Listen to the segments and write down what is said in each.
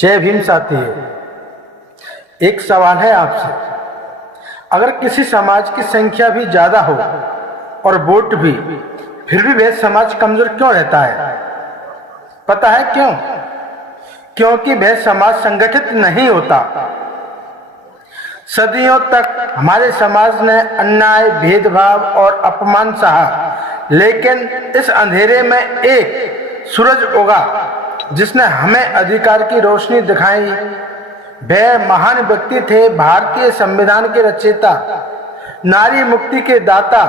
जय भीम साथियों, एक सवाल है आपसे। अगर किसी समाज की संख्या भी ज्यादा हो और वोट भी, फिर भी वह समाज कमजोर क्यों रहता है? पता है क्यों? क्योंकि वह समाज संगठित नहीं होता। सदियों तक हमारे समाज ने अन्याय, भेदभाव और अपमान सहा, लेकिन इस अंधेरे में एक सूरज उगा जिसने हमें अधिकार की रोशनी दिखाई। वह महान व्यक्ति थे, भारतीय संविधान के रचयिता, नारी मुक्ति के दाता,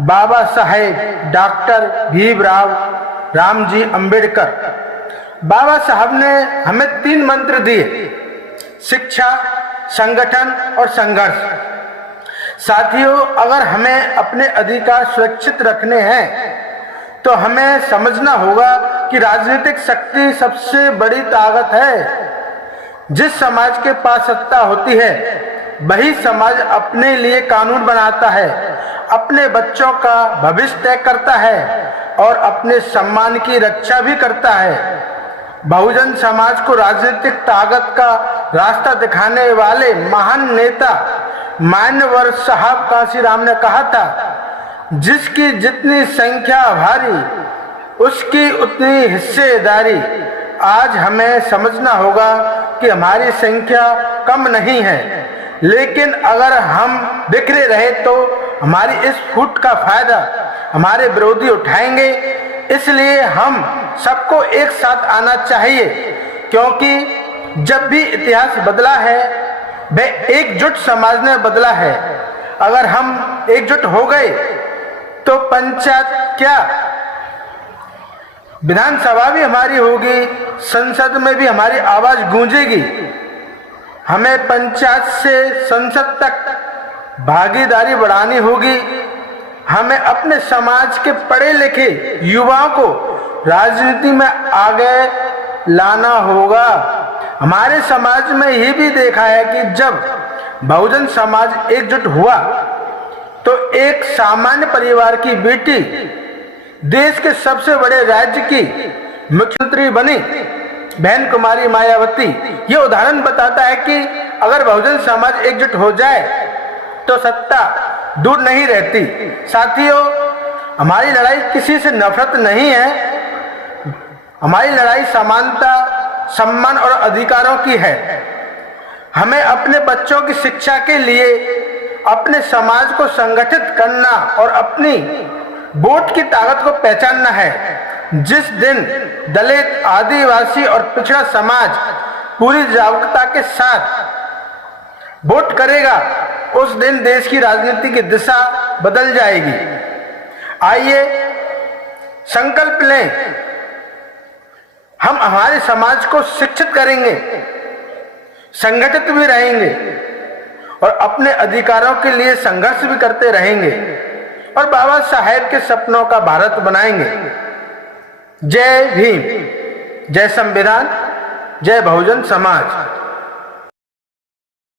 बाबा साहेब डॉक्टर भीमराव रामजी अंबेडकर। बाबा साहब ने हमें 3 मंत्र दिए: शिक्षा, संगठन और संघर्ष। साथियों, अगर हमें अपने अधिकार सुरक्षित रखने हैं तो हमें समझना होगा कि राजनीतिक शक्ति सबसे बड़ी ताकत है। जिस समाज के पास सत्ता होती है वही समाज अपने लिए कानून बनाता है, अपने बच्चों का भविष्य तय करता है और अपने सम्मान की रक्षा भी करता है। बहुजन समाज को राजनीतिक ताकत का रास्ता दिखाने वाले महान नेता मान्यवर साहब कांशीराम ने कहा था, जिसकी जितनी संख्या भारी उसकी उतनी हिस्सेदारी। आज हमें समझना होगा कि हमारी संख्या कम नहीं है, लेकिन अगर हम बिखरे रहे तो हमारी इस फूट का फायदा हमारे विरोधी उठाएंगे। इसलिए हम सबको एक साथ आना चाहिए, क्योंकि जब भी इतिहास बदला है वह एकजुट समाज ने बदला है। अगर हम एकजुट हो गए तो पंचायत क्या, विधानसभा भी हमारी होगी, संसद में भी हमारी आवाज गूंजेगी। हमें पंचायत से संसद तक भागीदारी बढ़ानी होगी। हमें अपने समाज के पढ़े लिखे युवाओं को राजनीति में आगे लाना होगा। हमारे समाज में ये भी देखा है कि जब बहुजन समाज एकजुट हुआ तो एक सामान्य परिवार की बेटी देश के सबसे बड़े राज्य की मुख्यमंत्री बनी, बहन कुमारी मायावती। ये उदाहरण बताता है कि अगर बहुजन समाज एकजुट हो जाए तो सत्ता दूर नहीं रहती। साथियों, हमारी लड़ाई किसी से नफरत नहीं है, हमारी लड़ाई समानता, सम्मान और अधिकारों की है। हमें अपने बच्चों की शिक्षा के लिए अपने समाज को संगठित करना और अपनी वोट की ताकत को पहचानना है। जिस दिन दलित, आदिवासी और पिछड़ा समाज पूरी जागरूकता के साथ वोट करेगा, उस दिन देश की राजनीति की दिशा बदल जाएगी। आइए संकल्प लें, हम हमारे समाज को शिक्षित करेंगे, संगठित भी रहेंगे और अपने अधिकारों के लिए संघर्ष भी करते रहेंगे और बाबा साहेब के सपनों का भारत बनाएंगे। जय भीम, जय संविधान, जय बहुजन समाज।